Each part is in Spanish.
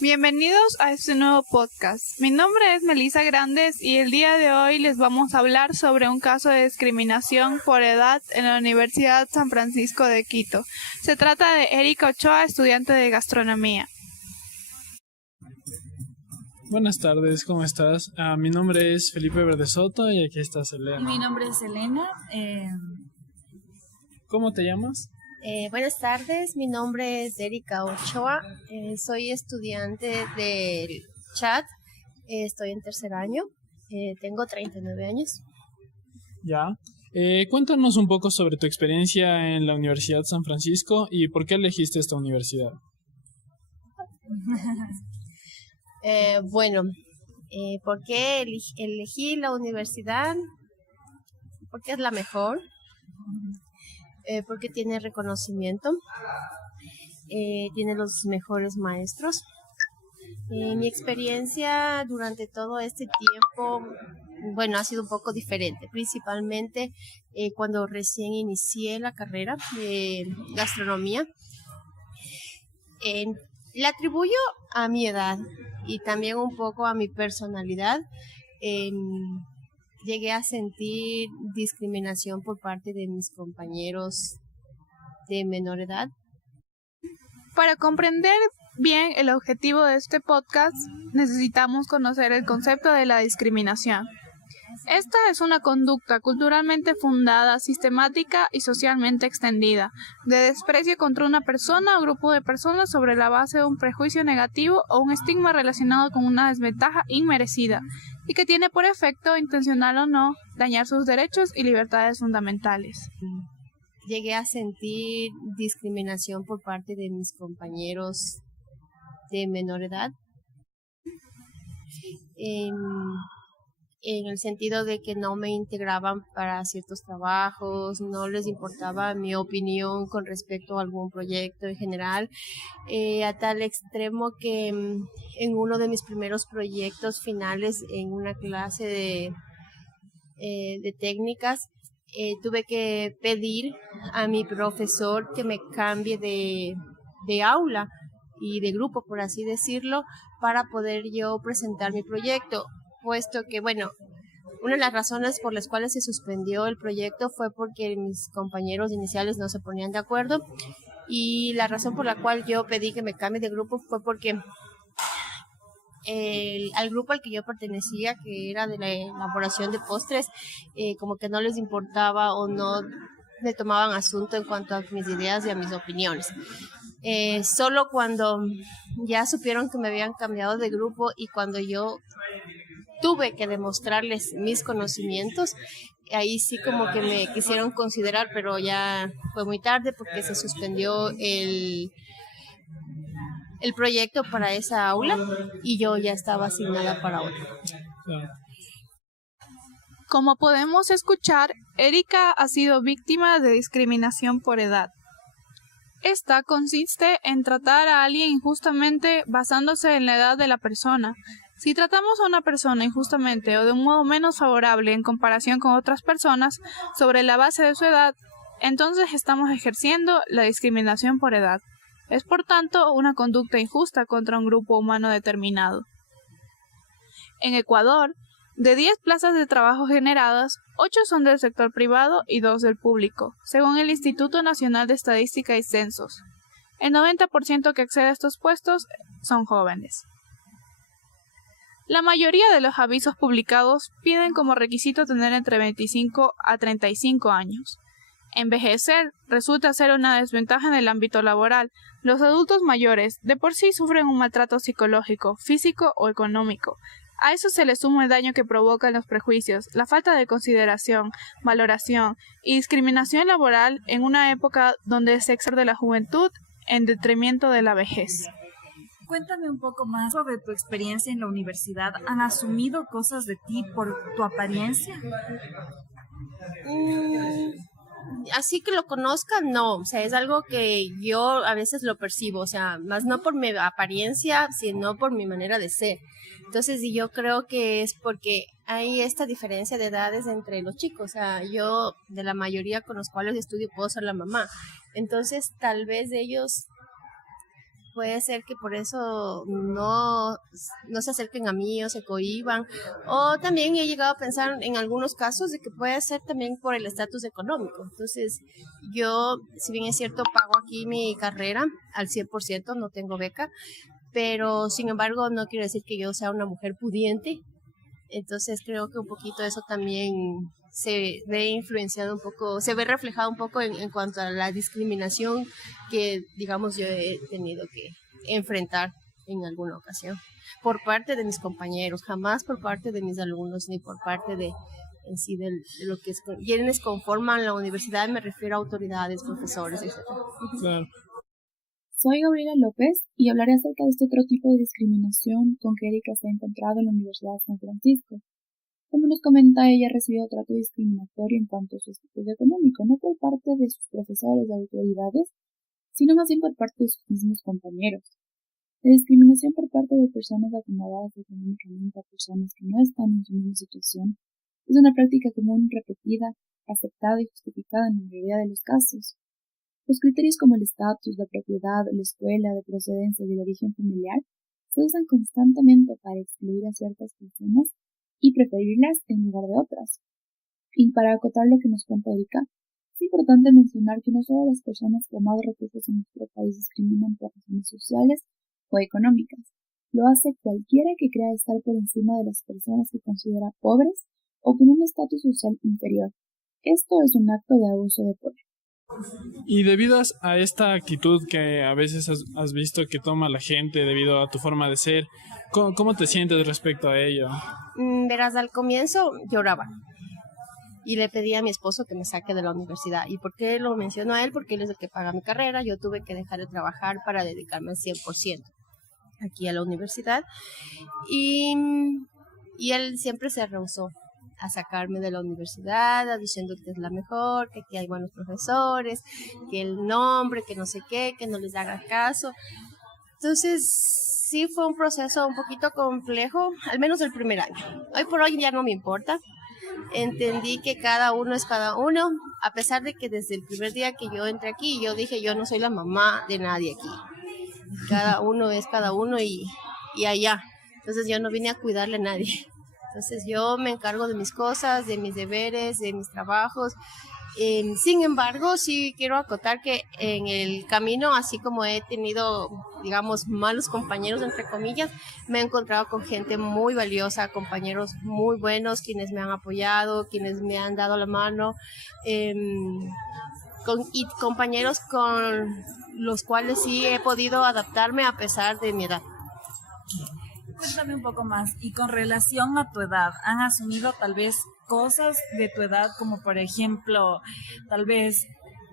Bienvenidos a este nuevo podcast. Mi nombre es Melissa Grandes y el día de hoy les vamos a hablar sobre un caso de discriminación por edad en la Universidad San Francisco de Quito. Se trata de Erika Ochoa, estudiante de gastronomía. Buenas tardes, ¿cómo estás? Mi nombre es Felipe Verde Soto y aquí está Selena. Mi nombre es Elena. ¿Cómo te llamas? Buenas tardes, mi nombre es Erika Ochoa, soy estudiante del CHAD, estoy en tercer año, tengo 39 años. Ya. Cuéntanos un poco sobre tu experiencia en la Universidad San Francisco y por qué elegiste esta universidad. ¿Por qué elegí la universidad? Porque es la mejor. Porque tiene reconocimiento, tiene los mejores maestros. Mi experiencia durante todo este tiempo, ha sido un poco diferente, principalmente cuando recién inicié la carrera de gastronomía. La atribuyo a mi edad y también un poco a mi personalidad. Llegué a sentir discriminación por parte de mis compañeros de menor edad. Para comprender bien el objetivo de este podcast, necesitamos conocer el concepto de la discriminación. Esta es una conducta culturalmente fundada, sistemática y socialmente extendida, de desprecio contra una persona o grupo de personas sobre la base de un prejuicio negativo o un estigma relacionado con una desventaja inmerecida, y que tiene por efecto, intencional o no, dañar sus derechos y libertades fundamentales. Llegué a sentir discriminación por parte de mis compañeros de menor edad. En el sentido de que no me integraban para ciertos trabajos, no les importaba mi opinión con respecto a algún proyecto en general, a tal extremo que en uno de mis primeros proyectos finales en una clase de técnicas, tuve que pedir a mi profesor que me cambie de aula y de grupo, por así decirlo, para poder yo presentar mi proyecto. Puesto que, una de las razones por las cuales se suspendió el proyecto fue porque mis compañeros iniciales no se ponían de acuerdo, y la razón por la cual yo pedí que me cambie de grupo fue porque al grupo al que yo pertenecía, que era de la elaboración de postres, como que no les importaba o no me tomaban asunto en cuanto a mis ideas y a mis opiniones. Solo cuando ya supieron que me habían cambiado de grupo y cuando yo tuve que demostrarles mis conocimientos, ahí sí como que me quisieron considerar, pero ya fue muy tarde porque se suspendió el proyecto para esa aula y yo ya estaba asignada para otra. Como podemos escuchar, Erika ha sido víctima de discriminación por edad. Esta consiste en tratar a alguien injustamente basándose en la edad de la persona. Si tratamos a una persona injustamente o de un modo menos favorable en comparación con otras personas sobre la base de su edad, entonces estamos ejerciendo la discriminación por edad. Es por tanto una conducta injusta contra un grupo humano determinado. En Ecuador, de 10 plazas de trabajo generadas, 8 son del sector privado y 2 del público, según el Instituto Nacional de Estadística y Censos. El 90% que accede a estos puestos son jóvenes. La mayoría de los avisos publicados piden como requisito tener entre 25 a 35 años. Envejecer resulta ser una desventaja en el ámbito laboral. Los adultos mayores de por sí sufren un maltrato psicológico, físico o económico. A eso se le suma el daño que provocan los prejuicios, la falta de consideración, valoración y discriminación laboral en una época donde se exalta la juventud en detrimento de la vejez. Cuéntame un poco más sobre tu experiencia en la universidad. ¿Han asumido cosas de ti por tu apariencia? Así que lo conozcan, no, o sea, es algo que yo a veces lo percibo, o sea, más no por mi apariencia, sino por mi manera de ser. Entonces, y yo creo que es porque hay esta diferencia de edades entre los chicos, o sea, yo de la mayoría con los cuales estudio puedo ser la mamá. Entonces, tal vez ellos puede ser que por eso no se acerquen a mí o se cohíban. O también he llegado a pensar en algunos casos de que puede ser también por el estatus económico. Entonces, yo, si bien es cierto, pago aquí mi carrera al 100%, no tengo beca, pero sin embargo no quiere decir que yo sea una mujer pudiente. Entonces creo que un poquito eso también se ve influenciado un poco, se ve reflejado un poco en cuanto a la discriminación que, digamos, yo he tenido que enfrentar en alguna ocasión por parte de mis compañeros, jamás por parte de mis alumnos ni por parte de en sí de lo que es quienes conforman la universidad, me refiero a autoridades, profesores, etc. Claro. Soy Gabriela López y hablaré acerca de este otro tipo de discriminación con que Erika se ha encontrado en la Universidad de San Francisco. Como nos comenta, ella ha recibido trato discriminatorio en cuanto a su estatus económico, no por parte de sus profesores o autoridades, sino más bien por parte de sus mismos compañeros. La discriminación por parte de personas acomodadas económicamente a personas que no están en su misma situación es una práctica común, repetida, aceptada y justificada en la mayoría de los casos. Los criterios como el estatus, la propiedad, la escuela, de procedencia y el origen familiar se usan constantemente para excluir a ciertas personas y preferirlas en lugar de otras. Y para acotar lo que nos cuenta Erika, es importante mencionar que no solo las personas con más recursos en nuestro país discriminan por razones sociales o económicas. Lo hace cualquiera que crea estar por encima de las personas que considera pobres o con un estatus social inferior. Esto es un acto de abuso de poder. Y debido a esta actitud que a veces has visto que toma la gente debido a tu forma de ser, ¿cómo te sientes respecto a ello? Verás, al comienzo lloraba y le pedí a mi esposo que me saque de la universidad. ¿Y por qué lo menciono a él? Porque él es el que paga mi carrera. Yo tuve que dejar de trabajar para dedicarme al 100% aquí a la universidad. Y él siempre se rehusó a sacarme de la universidad, diciendo que es la mejor, que aquí hay buenos profesores, que el nombre, que no sé qué, que no les haga caso. Entonces, sí fue un proceso un poquito complejo, al menos el primer año. Hoy por hoy ya no me importa. Entendí que cada uno es cada uno, a pesar de que desde el primer día que yo entré aquí, yo dije, yo no soy la mamá de nadie aquí. Cada uno es cada uno y allá. Entonces, yo no vine a cuidarle a nadie. Entonces yo me encargo de mis cosas, de mis deberes, de mis trabajos. Sin embargo, sí quiero acotar que en el camino, así como he tenido, digamos, malos compañeros, entre comillas, me he encontrado con gente muy valiosa, compañeros muy buenos, quienes me han apoyado, quienes me han dado la mano, y compañeros con los cuales sí he podido adaptarme a pesar de mi edad. Cuéntame un poco más, y con relación a tu edad, ¿han asumido tal vez cosas de tu edad, como por ejemplo, tal vez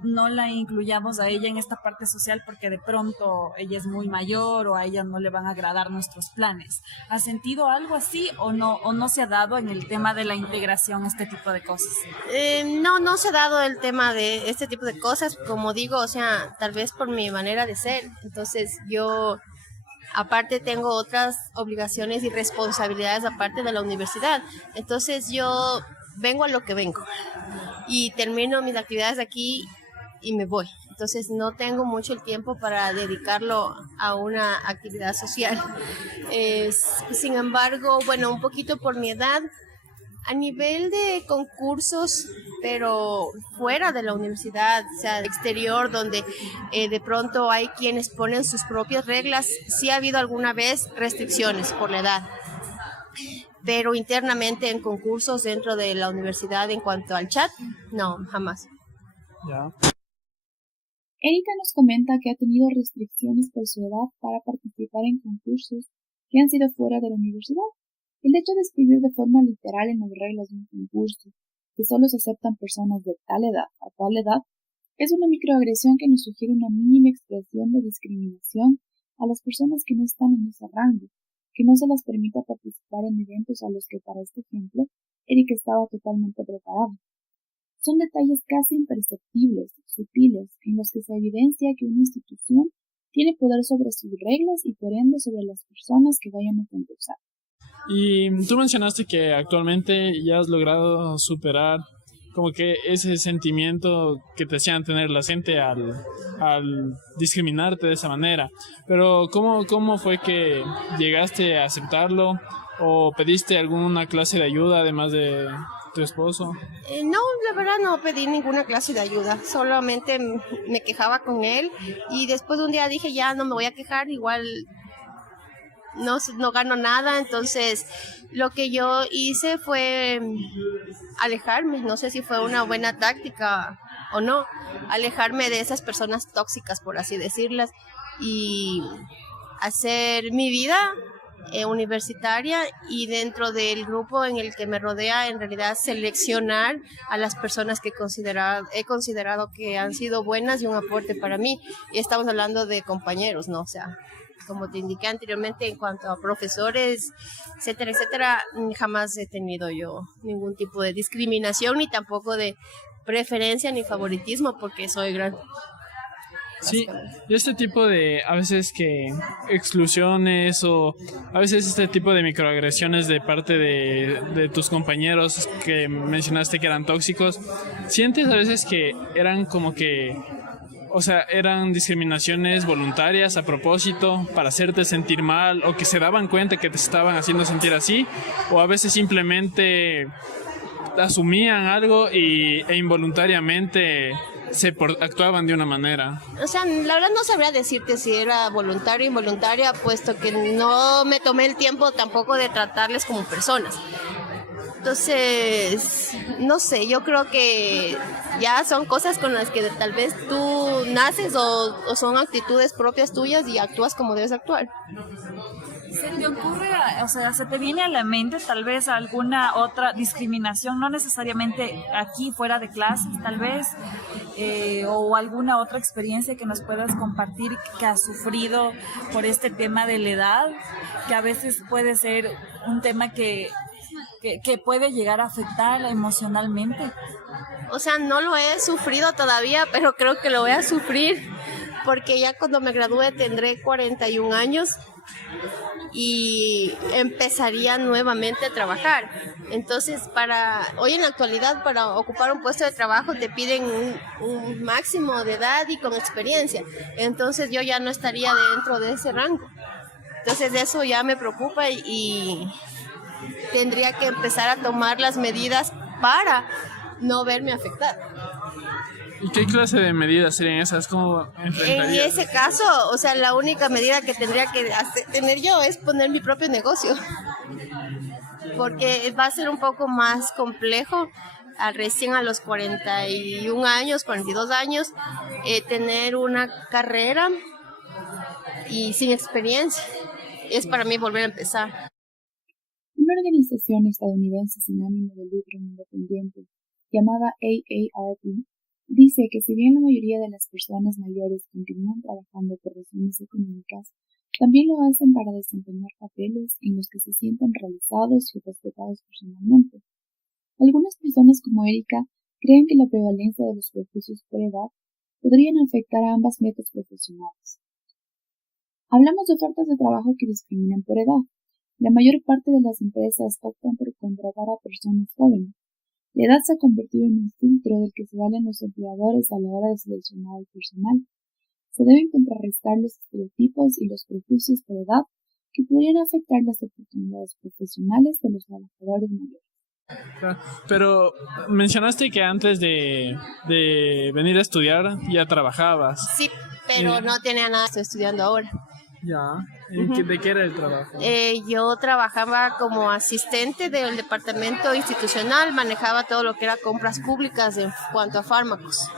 no la incluyamos a ella en esta parte social porque de pronto ella es muy mayor o a ella no le van a agradar nuestros planes? ¿Has sentido algo así o no se ha dado en el tema de la integración este tipo de cosas? No se ha dado el tema de este tipo de cosas, como digo, o sea, tal vez por mi manera de ser. Entonces yo... Aparte tengo otras obligaciones y responsabilidades aparte de la universidad. Entonces yo vengo a lo que vengo y termino mis actividades aquí y me voy. Entonces no tengo mucho el tiempo para dedicarlo a una actividad social. Sin embargo, bueno, un poquito por mi edad, a nivel de concursos, pero fuera de la universidad, o sea, exterior, donde de pronto hay quienes ponen sus propias reglas, sí ha habido alguna vez restricciones por la edad. Pero internamente en concursos dentro de la universidad en cuanto al chat, no, jamás. Ya. Erika nos comenta que ha tenido restricciones por su edad para participar en concursos que han sido fuera de la universidad. El hecho de escribir de forma literal en las reglas de un concurso que solo se aceptan personas de tal edad a tal edad es una microagresión que nos sugiere una mínima expresión de discriminación a las personas que no están en ese rango, que no se les permita participar en eventos a los que, para este ejemplo, Erika estaba totalmente preparada. Son detalles casi imperceptibles, sutiles, en los que se evidencia que una institución tiene poder sobre sus reglas y por ende sobre las personas que vayan a concursar. Y tú mencionaste que actualmente ya has logrado superar como que ese sentimiento que te hacían tener la gente al discriminarte de esa manera. Pero ¿cómo fue que llegaste a aceptarlo o pediste alguna clase de ayuda además de tu esposo? No, la verdad no pedí ninguna clase de ayuda, solamente me quejaba con él y después de un día dije ya no me voy a quejar, igual no gano nada, entonces lo que yo hice fue alejarme, no sé si fue una buena táctica o no, alejarme de esas personas tóxicas, por así decirlas, y hacer mi vida universitaria y dentro del grupo en el que me rodea, en realidad seleccionar a las personas que he considerado que han sido buenas y un aporte para mí. Y estamos hablando de compañeros, ¿no? O sea, como te indiqué anteriormente, en cuanto a profesores, etcétera, etcétera, jamás he tenido yo ningún tipo de discriminación, ni tampoco de preferencia ni favoritismo, porque soy gran. Sí, y este tipo de, a veces que exclusiones o a veces este tipo de microagresiones de parte de tus compañeros que mencionaste que eran tóxicos, ¿sientes a veces que eran como que, o sea, eran discriminaciones voluntarias a propósito para hacerte sentir mal o que se daban cuenta que te estaban haciendo sentir así? ¿O a veces simplemente asumían algo e involuntariamente actuaban de una manera? O sea, la verdad no sabría decirte si era voluntaria o involuntaria, puesto que no me tomé el tiempo tampoco de tratarles como personas. Entonces, no sé, yo creo que ya son cosas con las que tal vez tú naces o son actitudes propias tuyas y actúas como debes actuar. ¿Se te ocurre, o sea, se te viene a la mente tal vez alguna otra discriminación, no necesariamente aquí fuera de clases, tal vez, o alguna otra experiencia que nos puedas compartir que has sufrido por este tema de la edad, que a veces puede ser un tema que puede llegar a afectar emocionalmente? O sea, no lo he sufrido todavía, pero creo que lo voy a sufrir, porque ya cuando me gradúe tendré 41 años y empezaría nuevamente a trabajar. Entonces, hoy en la actualidad, para ocupar un puesto de trabajo te piden un máximo de edad y con experiencia. Entonces yo ya no estaría dentro de ese rango. Entonces eso ya me preocupa y tendría que empezar a tomar las medidas para no verme afectada. ¿Y qué clase de medidas serían esas? ¿Cómo enfrentarías? En ese caso, o sea, la única medida que tendría que tener yo es poner mi propio negocio, porque va a ser un poco más complejo recién a los 41 años, 42 años, tener una carrera y sin experiencia. Es para mí volver a empezar. Una organización estadounidense sin ánimo de lucro independiente llamada AARP dice que si bien la mayoría de las personas mayores continúan trabajando por razones económicas, también lo hacen para desempeñar papeles en los que se sienten realizados y respetados personalmente. Algunas personas como Erika creen que la prevalencia de los prejuicios por edad podrían afectar a ambas metas profesionales. Hablamos de ofertas de trabajo que discriminan por edad. La mayor parte de las empresas optan por contratar a personas jóvenes. La edad se ha convertido en un filtro del que se valen los empleadores a la hora de seleccionar al personal. Se deben contrarrestar los estereotipos y los prejuicios por edad que podrían afectar las oportunidades profesionales de los trabajadores mayores. Pero mencionaste que antes de venir a estudiar ya trabajabas. Sí, pero no tenía nada, estoy estudiando ahora. Ya. ¿De qué era el trabajo? Yo trabajaba como asistente del departamento institucional, manejaba todo lo que era compras públicas en cuanto a fármacos.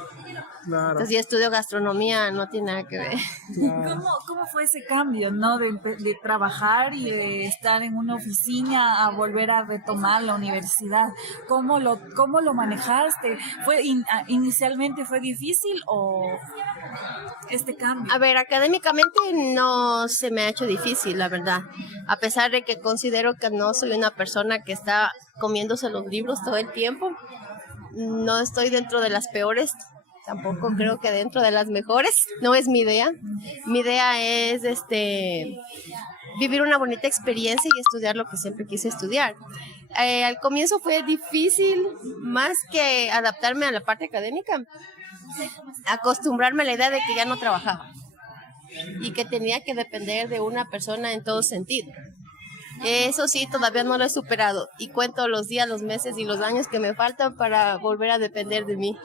Claro. Entonces yo estudio gastronomía, no tiene nada que ver. Claro. ¿Cómo fue ese cambio, no, de trabajar y de estar en una oficina a volver a retomar la universidad? ¿Cómo lo manejaste? ¿Inicialmente fue difícil o este cambio? A ver, académicamente no se me ha hecho difícil, la verdad. A pesar de que considero que no soy una persona que está comiéndose los libros todo el tiempo, no estoy dentro de las peores. tampoco creo que dentro de las mejores, no es mi idea. Mi idea es vivir una bonita experiencia y estudiar lo que siempre quise estudiar. Al comienzo fue difícil, más que adaptarme a la parte académica, acostumbrarme a la idea de que ya no trabajaba y que tenía que depender de una persona en todo sentido. Eso sí, todavía no lo he superado y cuento los días, los meses y los años que me faltan para volver a depender de mí.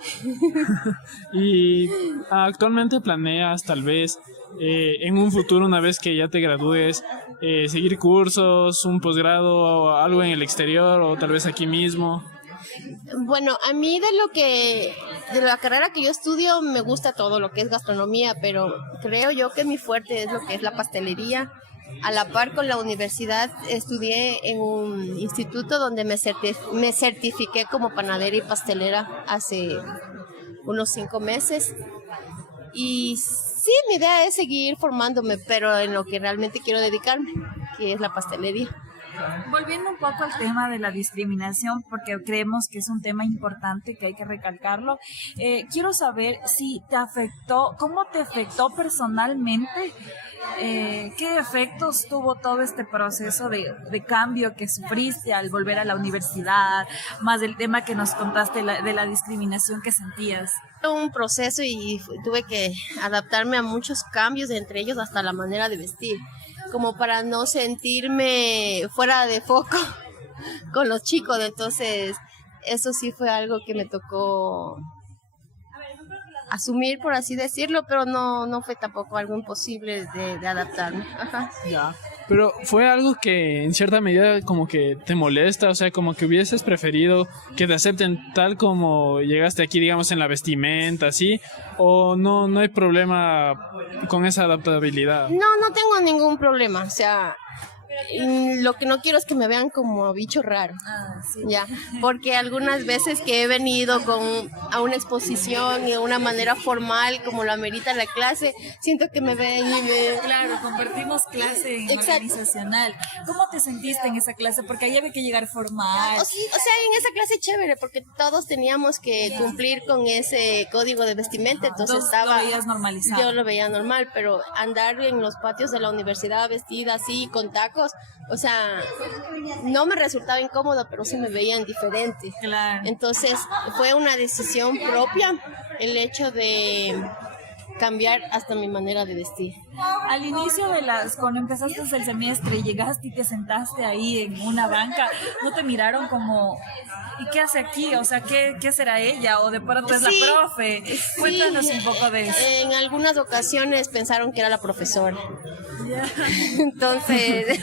¿Y actualmente planeas tal vez en un futuro, una vez que ya te gradúes, seguir cursos, un posgrado o algo en el exterior o tal vez aquí mismo? Bueno, a mí de la carrera que yo estudio me gusta todo lo que es gastronomía, pero creo yo que mi fuerte es lo que es la pastelería. A la par con la universidad estudié en un instituto donde me certifiqué como panadera y pastelera hace unos 5 meses. Y sí, mi idea es seguir formándome, pero en lo que realmente quiero dedicarme, que es la pastelería. Volviendo un poco al tema de la discriminación, porque creemos que es un tema importante que hay que recalcarlo, quiero saber si te afectó, cómo te afectó personalmente, qué efectos tuvo todo este proceso de cambio que sufriste al volver a la universidad, más del tema que nos contaste de la discriminación que sentías. Un proceso y tuve que adaptarme a muchos cambios, entre ellos hasta la manera de vestir, como para no sentirme fuera de foco con los chicos. Entonces eso sí fue algo que me tocó asumir, por así decirlo, pero no fue tampoco algo imposible de adaptarme. Ajá. Ya. Pero fue algo que en cierta medida como que te molesta, o sea, como que hubieses preferido que te acepten tal como llegaste aquí, digamos, en la vestimenta, ¿sí? ¿O no hay problema con esa adaptabilidad? No tengo ningún problema, o sea, lo que no quiero es que me vean como bicho raro. Sí. Ya, porque algunas veces que he venido a una exposición y de una manera formal como lo amerita la clase, siento que me ven y me... Claro, compartimos clase Exacto. organizacional. ¿Cómo te sentiste en esa clase? Porque ahí había que llegar formal. O sea, en esa clase chévere, porque todos teníamos que cumplir con ese código de vestimenta, entonces Lo veías normalizado. yo lo veía normal, pero andar en los patios de la universidad vestida así, con tacos, o sea, no me resultaba incómodo, pero sí me veían diferente. Claro. Entonces fue una decisión propia el hecho de cambiar hasta mi manera de vestir. Al inicio cuando empezaste el semestre, llegaste y te sentaste ahí en una banca, ¿no te miraron como, ¿y qué hace aquí? O sea, ¿qué será ella? O de pronto es Sí, la profe. Cuéntanos un poco de eso. En algunas ocasiones pensaron que era la profesora. Entonces,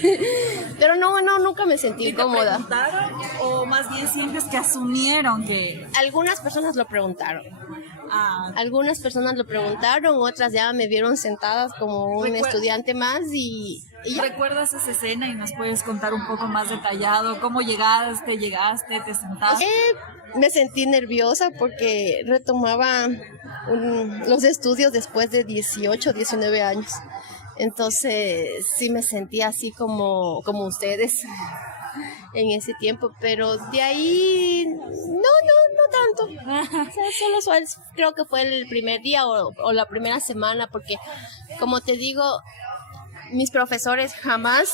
pero nunca me sentí ¿Y te incómoda. preguntaron o más bien sientes que asumieron que... Algunas personas lo preguntaron. Ah, Algunas personas lo preguntaron, otras ya me vieron sentadas como un estudiante más y ya. ¿recuerdas esa escena y nos puedes contar un poco más detallado? ¿Cómo llegaste, te sentaste? Me sentí nerviosa porque retomaba los estudios después de 18, 19 años. Entonces sí me sentía así como ustedes en ese tiempo, pero de ahí no tanto. O sea, solo creo que fue el primer día o la primera semana, porque como te digo, mis profesores jamás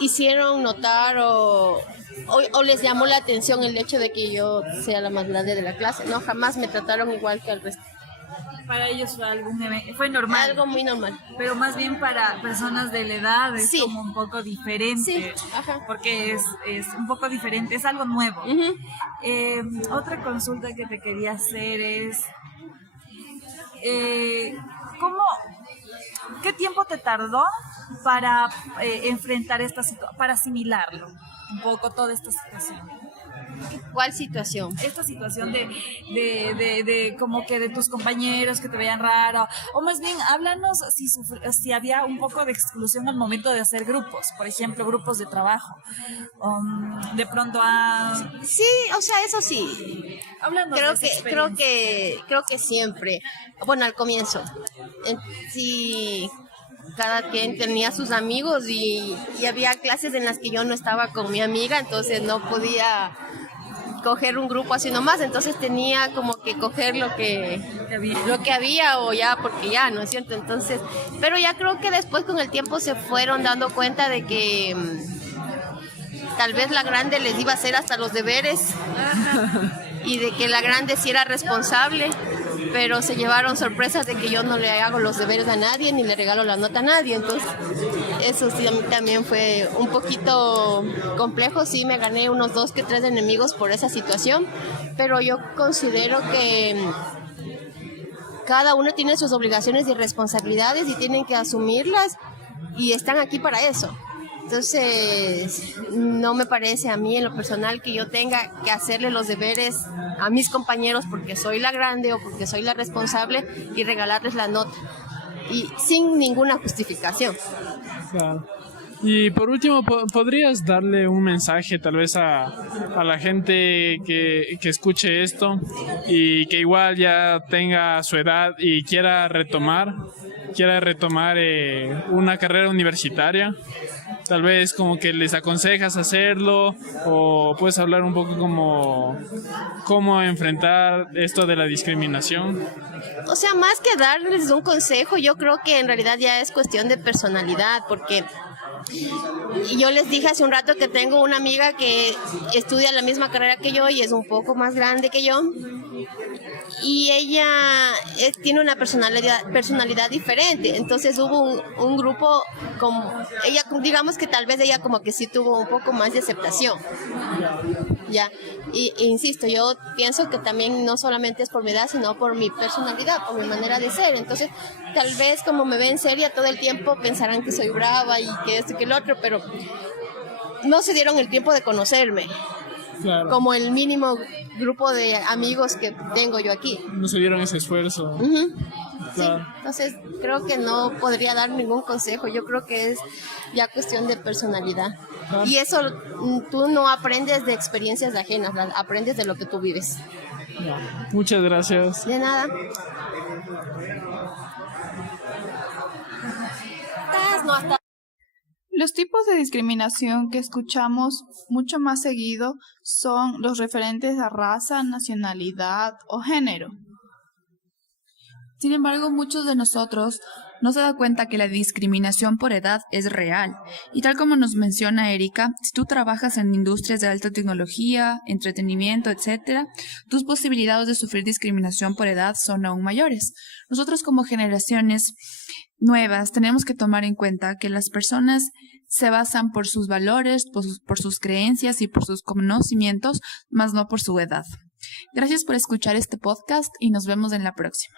hicieron notar o les llamó la atención el hecho de que yo sea la más grande de la clase. No, jamás me trataron igual que al resto. Para ellos fue normal. Algo muy normal. Pero más bien para personas de la edad es Sí. como un poco diferente. Sí, ajá. Porque es un poco diferente, es algo nuevo. Uh-huh. Otra consulta que te quería hacer es, ¿qué tiempo te tardó para enfrentar esta situación, para asimilarlo un poco toda esta situación? ¿Cuál situación? Esta situación de como que de tus compañeros que te veían raro, o más bien háblanos si había un poco de exclusión al momento de hacer grupos, por ejemplo grupos de trabajo, de pronto Sí, o sea, eso sí. háblanos Creo de esa creo que siempre, bueno, al comienzo, sí, cada quien tenía sus amigos y había clases en las que yo no estaba con mi amiga, entonces no podía coger un grupo así nomás, entonces tenía como que coger lo que había o ya, porque ya, ¿no es cierto? Entonces, pero ya creo que después con el tiempo se fueron dando cuenta de que tal vez la grande les iba a hacer hasta los deberes y de que la grande sí era responsable, pero se llevaron sorpresas de que yo no le hago los deberes a nadie ni le regalo la nota a nadie. Entonces eso sí, a mí también fue un poquito complejo. Sí, me gané unos 2 que 3 enemigos por esa situación, pero yo considero que cada uno tiene sus obligaciones y responsabilidades y tienen que asumirlas y están aquí para eso. Entonces, no me parece a mí en lo personal que yo tenga que hacerle los deberes a mis compañeros porque soy la grande o porque soy la responsable y regalarles la nota. Y sin ninguna justificación. Claro. Y por último, ¿podrías darle un mensaje tal vez a la gente que escuche esto y que igual ya tenga su edad y quiera retomar una carrera universitaria? Tal vez como que les aconsejas hacerlo o puedes hablar un poco como cómo enfrentar esto de la discriminación. O sea, más que darles un consejo, yo creo que en realidad ya es cuestión de personalidad, porque yo les dije hace un rato que tengo una amiga que estudia la misma carrera que yo y es un poco más grande que yo. Y ella tiene una personalidad diferente, entonces hubo un grupo como ella, digamos que tal vez ella como que sí tuvo un poco más de aceptación, ya, e insisto, yo pienso que también no solamente es por mi edad, sino por mi personalidad, por mi manera de ser. Entonces tal vez como me ven seria todo el tiempo pensarán que soy brava y que esto y que el otro, pero no se dieron el tiempo de conocerme. Claro. Como el mínimo grupo de amigos que tengo yo aquí. No se dieron ese esfuerzo. Uh-huh. Claro. Sí, entonces creo que no podría dar ningún consejo. Yo creo que es ya cuestión de personalidad. Claro. Y eso tú no aprendes de experiencias ajenas, aprendes de lo que tú vives. Ya. Muchas gracias. De nada. Los tipos de discriminación que escuchamos mucho más seguido son los referentes a raza, nacionalidad o género. Sin embargo, muchos de nosotros no se dan cuenta que la discriminación por edad es real. Y tal como nos menciona Erika, si tú trabajas en industrias de alta tecnología, entretenimiento, etc., tus posibilidades de sufrir discriminación por edad son aún mayores. Nosotros como generaciones nuevas tenemos que tomar en cuenta que las personas se basan por sus valores, por sus creencias y por sus conocimientos, más no por su edad. Gracias por escuchar este podcast y nos vemos en la próxima.